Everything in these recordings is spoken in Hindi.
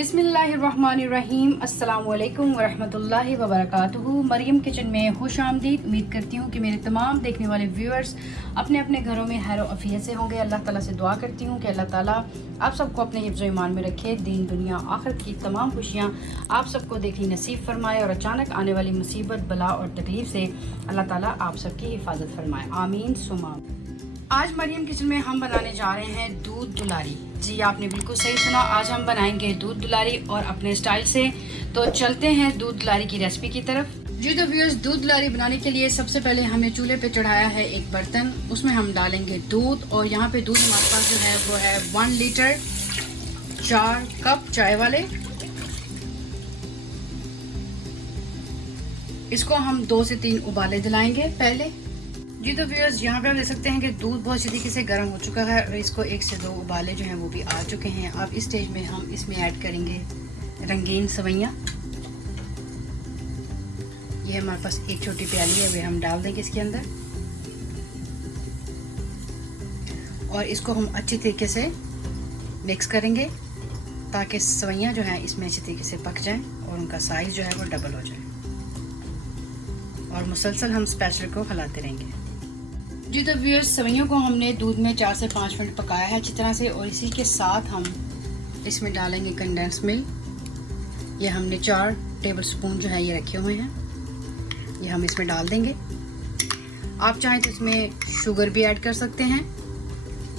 बिस्मिल्लाहिर्रहमानिर्रहीम। अस्सलाम वालेकुम वरहमतुल्लाहि वबरकातुहू। मरियम किचन में खुश आमदीद। उम्मीद करती हूँ कि मेरे तमाम देखने वाले व्यूअर्स अपने अपने घरों में खैर आफियत से होंगे। अल्लाह ताला से दुआ करती हूँ कि अल्लाह ताला आप सबको अपने हिफ्ज़ ईमान में रखे, दीन दुनिया आखिरत की तमाम खुशियाँ आप सबको देखनी नसीब फरमाए और अचानक आने वाली मुसीबत बला और तकलीफ़ से अल्लाह ताला आप सबकी हिफाजत फरमाए, आमीन सुमा। आज मरियम किचन में हम बनाने जा रहे हैं दूध दुलारी। जी आपने बिल्कुल सही सुना, आज हम बनाएंगे दूध दुलारी और अपने स्टाइल से। तो चलते हैं दूध दुलारी की रेसिपी की तरफ। जी तो व्यूअर्स, दूध दुलारी बनाने के लिए सबसे पहले हमने चूल्हे पे चढ़ाया है एक बर्तन, उसमें हम डालेंगे दूध। और यहाँ पे दूध हमारे पास जो है वो है 1 लीटर, 4 कप चाय वाले। इसको हम 2 से 3 उबाले दिलाएंगे पहले। जी तो व्यूअर्स, यहाँ पे आप देख सकते हैं कि दूध बहुत अच्छी तरीके से गर्म हो चुका है और इसको 1 से 2 उबाले जो हैं वो भी आ चुके हैं। अब इस स्टेज में हम इसमें ऐड करेंगे रंगीन सवैयाँ। ये हमारे पास एक छोटी प्याली है, वे हम डाल देंगे इसके अंदर और इसको हम अच्छी तरीके से मिक्स करेंगे ताकि सवैयाँ जो हैं इसमें अच्छी तरीके से पक जाएं और उनका साइज़ जो है वो डबल हो जाए। और मुसलसल हम स्पैचुला को हिलाते रहेंगे। जी तो व्यूअर्स, सवैयों को हमने दूध में 4 से 5 मिनट पकाया है अच्छी तरह से। और इसी के साथ हम इसमें डालेंगे कंडेंस मिल्क। ये हमने 4 टेबल स्पून जो है ये रखे हुए हैं, ये हम इसमें डाल देंगे। आप चाहें तो इसमें शुगर भी ऐड कर सकते हैं,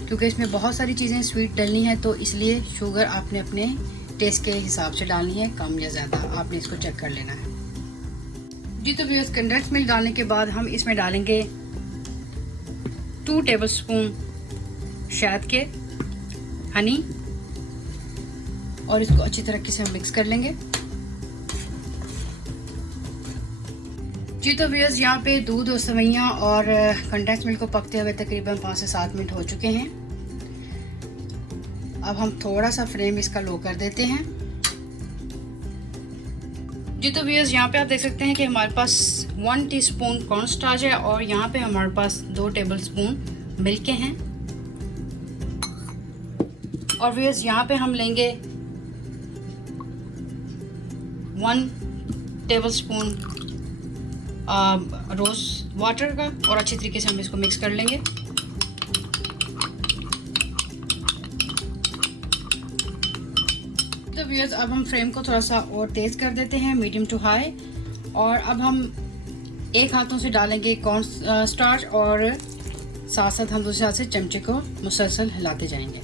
क्योंकि इसमें बहुत सारी चीज़ें स्वीट डलनी है, तो इसलिए शुगर आपने अपने टेस्ट के हिसाब से डालनी है, कम या ज़्यादा आपने इसको चेक कर लेना है। जी तो व्यूअर्स, कंडेंस मिल्क डालने के बाद हम इसमें डालेंगे 2 टेबल स्पून शहद के हनी और इसको अच्छी तरीके से मिक्स कर लेंगे। जी तो व्यूअर्स, यहाँ पे दूध और सवैयाँ और कंडेंस मिल्क को पकते हुए तकरीबन 5 से 7 मिनट हो चुके हैं। अब हम थोड़ा सा फ्लेम इसका लो कर देते हैं। जी तो व्यूअर्स, यहाँ पे आप देख सकते हैं कि हमारे पास 1 टीस्पून कॉर्नस्टार्च है और यहाँ पे हमारे पास 2 टेबल स्पून मिल्क के हैं। और व्यूअर्स, यहाँ पे हम लेंगे 1 टेबल स्पून रोज़ वाटर का और अच्छी तरीके से हम इसको मिक्स कर लेंगे। तो व्यूअर्स, अब हम फ्लेम को थोड़ा सा और तेज़ कर देते हैं, मीडियम टू हाई। और अब हम एक हाथों से डालेंगे कॉर्न स्टार्च और साथ साथ हम दूसरे हाथ से चमचे को मुसलसल हिलाते जाएंगे।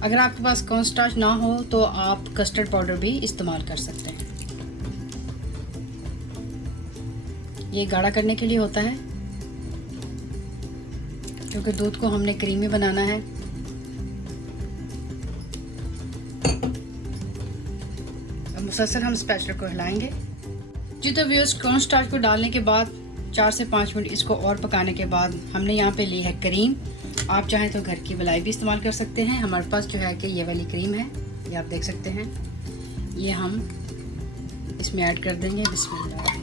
अगर आपके पास कॉर्न स्टार्च ना हो तो आप कस्टर्ड पाउडर भी इस्तेमाल कर सकते हैं। ये गाढ़ा करने के लिए होता है, क्योंकि दूध को हमने क्रीमी बनाना है। मुसलसल हम स्पैचुला को हिलाएंगे। जी तो व्यूअर्स, कॉर्न स्टार्च को डालने के बाद 4 से 5 मिनट इसको और पकाने के बाद हमने यहाँ पे ली है क्रीम। आप चाहें तो घर की मलाई भी इस्तेमाल कर सकते हैं। हमारे पास जो है कि ये वाली क्रीम है, ये आप देख सकते हैं। ये हम इसमें ऐड कर देंगे। बिस्मिल्लाह।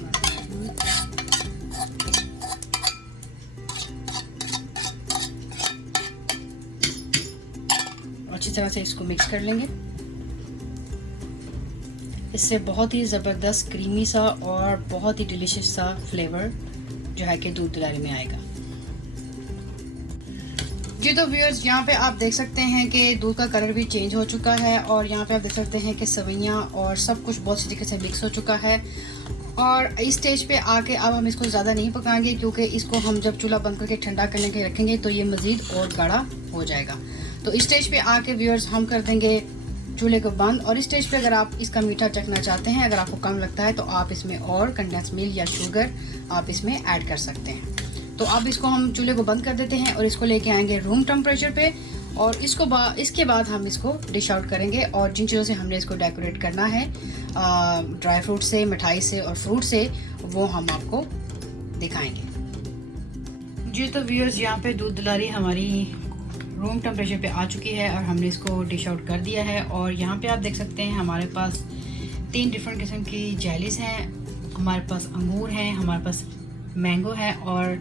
अच्छी तरह से इसको मिक्स कर लेंगे। इससे बहुत ही ज़बरदस्त क्रीमी सा और बहुत ही डिलीशियस सा फ्लेवर जो है कि दूध दुलारी में आएगा। जी तो व्यूअर्स, यहाँ पे आप देख सकते हैं कि दूध का कलर भी चेंज हो चुका है और यहाँ पे आप देख सकते हैं कि सवैयाँ और सब कुछ बहुत अच्छी तरीके से मिक्स हो चुका है। और इस स्टेज पे आके अब हम इसको ज़्यादा नहीं पकाएंगे, क्योंकि इसको हम जब चूल्हा बंद करके ठंडा करने के रखेंगे तो ये मज़ीद और गाढ़ा हो जाएगा। तो इस स्टेज पे आके व्यूअर्स हम कर देंगे चूल्हे को बंद। और इस स्टेज पे अगर आप इसका मीठा चखना चाहते हैं, अगर आपको कम लगता है तो आप इसमें और कंडेंस मिल्क या शुगर आप इसमें ऐड कर सकते हैं। तो अब इसको हम चूल्हे को बंद कर देते हैं और इसको लेके आएंगे रूम टेम्परेचर पे। और इसके बाद हम इसको डिश आउट करेंगे। और जिन चीज़ों से हमने इसको डेकोरेट करना है, ड्राई फ्रूट से, मिठाई से और फ्रूट से, वो हम आपको दिखाएंगे। जी तो व्यूअर्स, यहाँ पे दूध दुलारी हमारी रूम टेम्परेचर पे आ चुकी है और हमने इसको डिश आउट कर दिया है। और यहाँ पे आप देख सकते हैं हमारे पास 3 डिफरेंट किस्म की जेलीज़ हैं। हमारे पास अंगूर हैं, हमारे पास मैंगो है और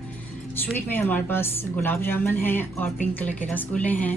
स्वीट में हमारे पास गुलाब जामुन हैं और पिंक कलर के रसगुल्ले हैं।